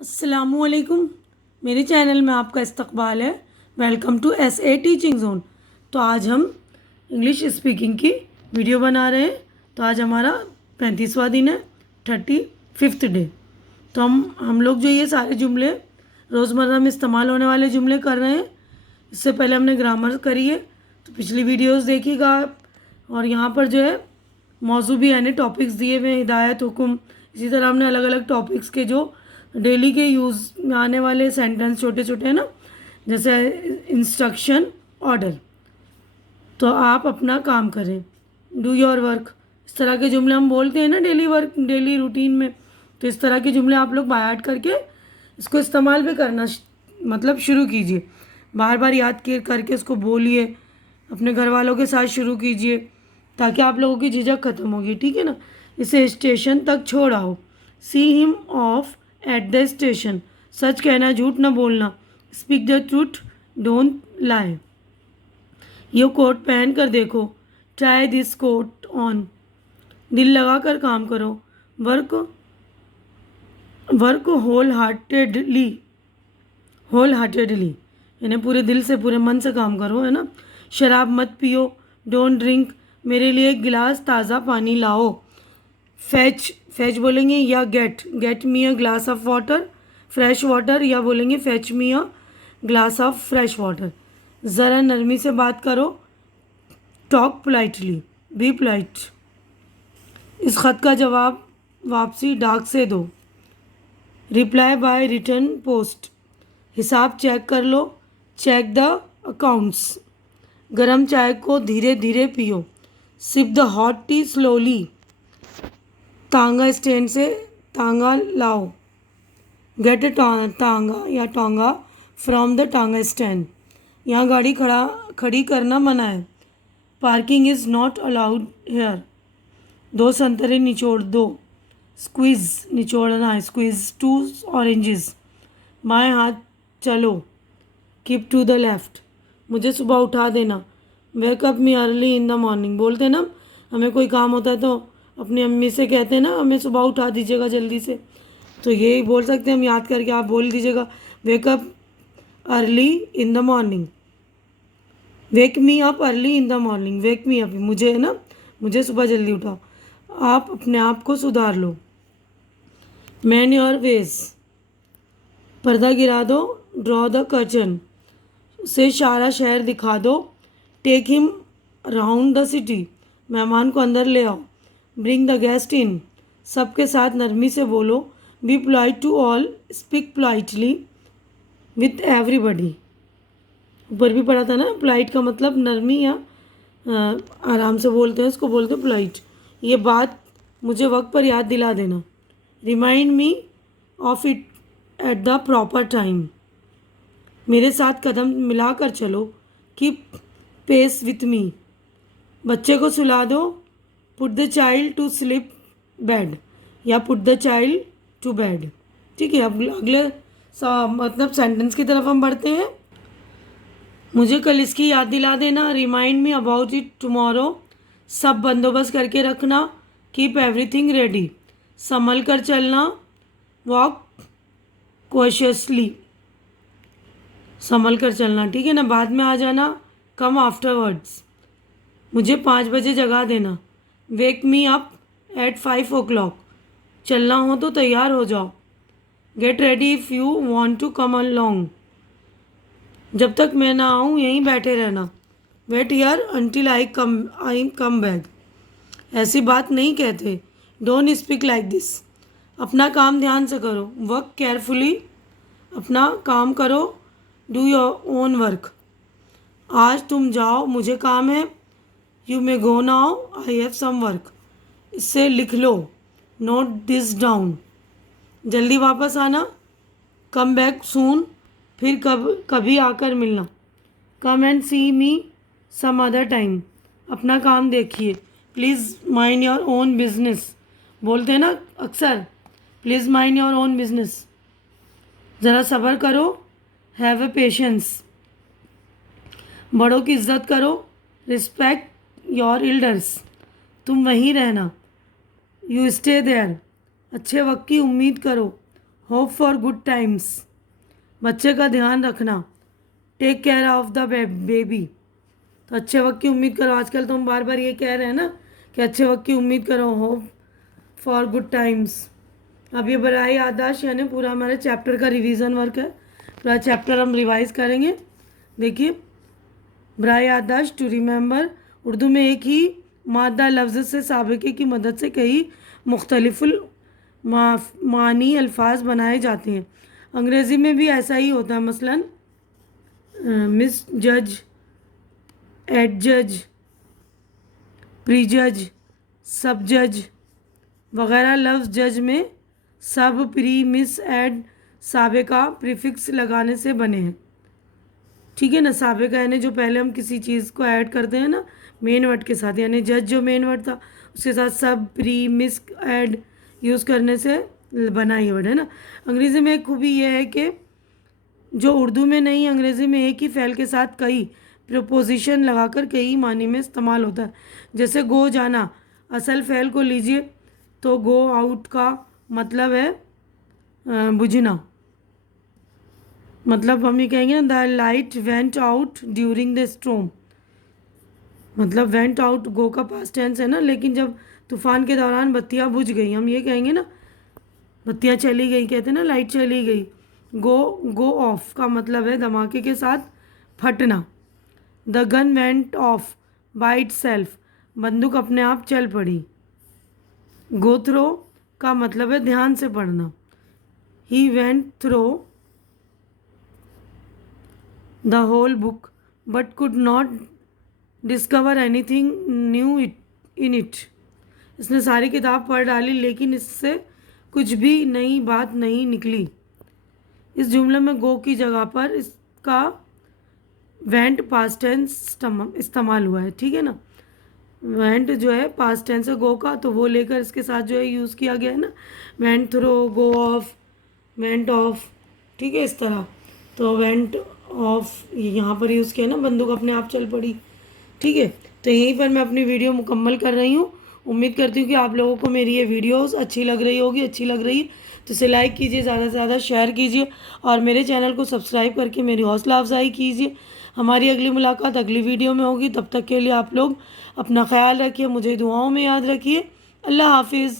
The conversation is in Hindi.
अस्सलामुअलैकुम। मेरे चैनल में आपका इस्तकबाल है। Welcome to SA teaching zone. तो आज हम इंग्लिश स्पीकिंग की वीडियो बना रहे हैं। तो आज हमारा 35वां दिन है, 35th डे। तो हम लोग जो ये सारे जुमले रोज़मर्रा में इस्तेमाल होने वाले जुमले कर रहे हैं। इससे पहले हमने ग्रामर करी है, तो पिछली वीडियोस देखिएगा आप। और यहाँ पर जो है मौजू भी यानी टॉपिक्स दिए हुए हैं, हिदायत, हुक्म। इसी तरह हमने अलग अलग टॉपिक्स के जो डेली के यूज़ में आने वाले सेंटेंस छोटे छोटे हैं ना, जैसे इंस्ट्रक्शन, ऑर्डर। तो आप अपना काम करें, डू योर वर्क। इस तरह के जुमले हम बोलते हैं ना डेली वर्क, डेली रूटीन में। तो इस तरह के जुमले आप लोग बाय हार्ट करके इसको इस्तेमाल भी करना मतलब शुरू कीजिए। बार बार याद करके इसको बोलिए, अपने घर वालों के साथ शुरू कीजिए, ताकि आप लोगों की झिझक खत्म होगी। ठीक है ना। इसे स्टेशन तक छोड़ आओ। See him off at the station. सच कहना, झूठ न बोलना। Speak the truth, don't lie. ये कोट पहन कर देखो। Try this coat on. दिल लगा कर काम करो। Work work wholeheartedly. यानी पूरे दिल से, पूरे मन से काम करो, है ना। शराब मत पियो। Don't drink. मेरे लिए एक गिलास ताज़ा पानी लाओ। फैच बोलेंगे या get me a glass of water, fresh water, या बोलेंगे fetch me a glass of fresh water. ज़रा नरमी से बात करो। Talk politely, be polite. इस ख़त का जवाब वापसी डाक से दो। Reply by return post. हिसाब चेक कर लो। Check the accounts. गर्म चाय को धीरे धीरे पियो। Sip the hot tea slowly. तांगा स्टैंड से तांगा लाओ। गेट ए तांगा या tonga from the tanga stand. यहाँ गाड़ी खड़ी करना मना है। Parking is not allowed here. दो संतरे निचोड़ दो। स्क्वीज़ निचोड़ना है, स्क्वीज़ टू ऑरेंजेस। बाएं हाथ चलो। Keep to the left. मुझे सुबह उठा देना। Wake up me early in the morning. बोलते हैं ना, हमें कोई काम होता है तो अपनी अम्मी से कहते हैं ना, हमें सुबह उठा दीजिएगा जल्दी से। तो ये बोल सकते हैं हम, याद करके आप बोल दीजिएगा, wake up early in the morning. Wake me up early in the morning. Wake me up, मुझे है ना, मुझे सुबह जल्दी उठाओ। आप अपने आप को सुधार लो। Man your ways. पर्दा गिरा दो। Draw the curtain. उसे सारा शहर दिखा दो। Take him round the city. मेहमान को अंदर ले आओ। Bring the guest in. सबके साथ नरमी से बोलो। Be polite to all. Speak politely with everybody. ऊपर भी पढ़ा था ना, पोलाइट का मतलब नरमी या आराम से बोलते हैं, इसको बोलते हैं पोलाइट। ये बात मुझे वक्त पर याद दिला देना। Remind me of it at the proper time. मेरे साथ कदम मिलाकर चलो। Keep pace with me. बच्चे को सुला दो। Put the child to sleep bed, या put the child to bed. ठीक है। अब अगले मतलब सेंटेंस की तरफ हम बढ़ते हैं। मुझे कल इसकी याद दिला देना। Remind me about it tomorrow. सब बंदोबस्त करके रखना। Keep everything ready. संभल कर चलना। Walk cautiously. संभल कर चलना, ठीक है ना, बाद में आ जाना। Come afterwards. मुझे 5 बजे जगा देना। Wake me up at 5 o'clock। चलना हो तो तैयार हो जाओ। Get ready if you want to come along. जब तक मैं ना आऊँ यहीं बैठे रहना। Wait here until I come back. ऐसी बात नहीं कहते। Don't speak like this. अपना काम ध्यान से करो। Work carefully. अपना काम करो। Do your own work. आज तुम जाओ, मुझे काम है। You may go now, I have some work. इससे लिख लो। Note this down. जल्दी वापस आना। Come back soon. फिर कभी आकर मिलना। Come and see me some other time. अपना काम देखिए। Please mind your own business. बोलते हैं ना अक्सर, please mind your own business. ज़रा सब्र करो। Have a patience. बड़ों की इज्जत करो। Respect your elders. तुम वहीं रहना। You stay there. अच्छे वक्त की उम्मीद करो। होप फॉर गुड टाइम्स, बच्चे का ध्यान रखना। Take care of the baby, तो अच्छे वक्त की उम्मीद करो। आजकल तो हम बार बार ये कह रहे हैं ना कि अच्छे वक्त की उम्मीद करो, होप फॉर गुड टाइम्स। अब ये बराए याददाश्त यानी पूरा हमारे चैप्टर का रिवीजन वर्क है, पूरा चैप्टर हम रिवाइज करेंगे। देखिए, बराए याददाश्त टू रिमेंबर, उर्दू में एक ही मादा लफ्ज़ से साबिक़े की मदद से कई मुख्तलिफुल मानी अल्फाज बनाए जाते हैं। अंग्रेज़ी में भी ऐसा ही होता है, मसलन मिस जज, एडजज, प्रीजज, सब जज वगैरह लफ्ज़ जज में सब, प्री, मिस, एड, साबिका प्रीफिक्स लगाने से बने हैं। ठीक है ना, साबिका यानी जो पहले हम किसी चीज़ को ऐड करते हैं ना मेन वर्ड के साथ, यानी जज जो मेन वर्ड था उसके साथ सब, प्री, मिस, ऐड यूज़ करने से बना ये वर्ड है ना। अंग्रेज़ी में एक खूबी ये है कि जो उर्दू में नहीं, अंग्रेज़ी में एक ही फ़ेल के साथ कई प्रपोजिशन लगाकर कई मानी में इस्तेमाल होता है। जैसे गो जाना, असल फ़ेल को लीजिए तो गो आउट का मतलब है बुझना, मतलब हम ये कहेंगे ना the light went out during the storm, मतलब वेंट आउट गो का पास्ट टेंस है ना, लेकिन जब तूफान के दौरान बत्तियां बुझ गई, हम ये कहेंगे ना बत्तियां चली गई, कहते हैं ना लाइट चली गई। गो ऑफ का मतलब है धमाके के साथ फटना। The gun went off by itself, बंदूक अपने आप चल पड़ी। गो थ्रो का मतलब है ध्यान से पढ़ना। He went through the whole book but could not discover anything new in it, इसने सारी किताब पढ़ डाली लेकिन इससे कुछ भी नई बात नहीं निकली। इस जुमले में गो की जगह पर इसका वेंट पास्ट टेंस इस्तेमाल हुआ है। ठीक है ना, वेंट जो है पास्ट टेंस है गो का, तो वो लेकर इसके साथ जो है यूज़ किया गया है ना, went through, go off, went off. ठीक है, इस तरह तो वेंट ऑफ यहाँ पर यूज़ किया ना, बंदूक अपने आप चल पड़ी। ठीक है, तो यहीं पर मैं अपनी वीडियो मुकम्मल कर रही हूँ। उम्मीद करती हूँ कि आप लोगों को मेरी ये वीडियोस अच्छी लग रही होगी। अच्छी लग रही है तो इसे लाइक कीजिए, ज़्यादा से ज़्यादा शेयर कीजिए और मेरे चैनल को सब्सक्राइब करके मेरी हौसला अफजाई कीजिए। हमारी अगली मुलाकात अगली वीडियो में होगी, तब तक के लिए आप लोग अपना ख्याल रखिए, मुझे दुआओं में याद रखिए। अल्लाह हाफिज़।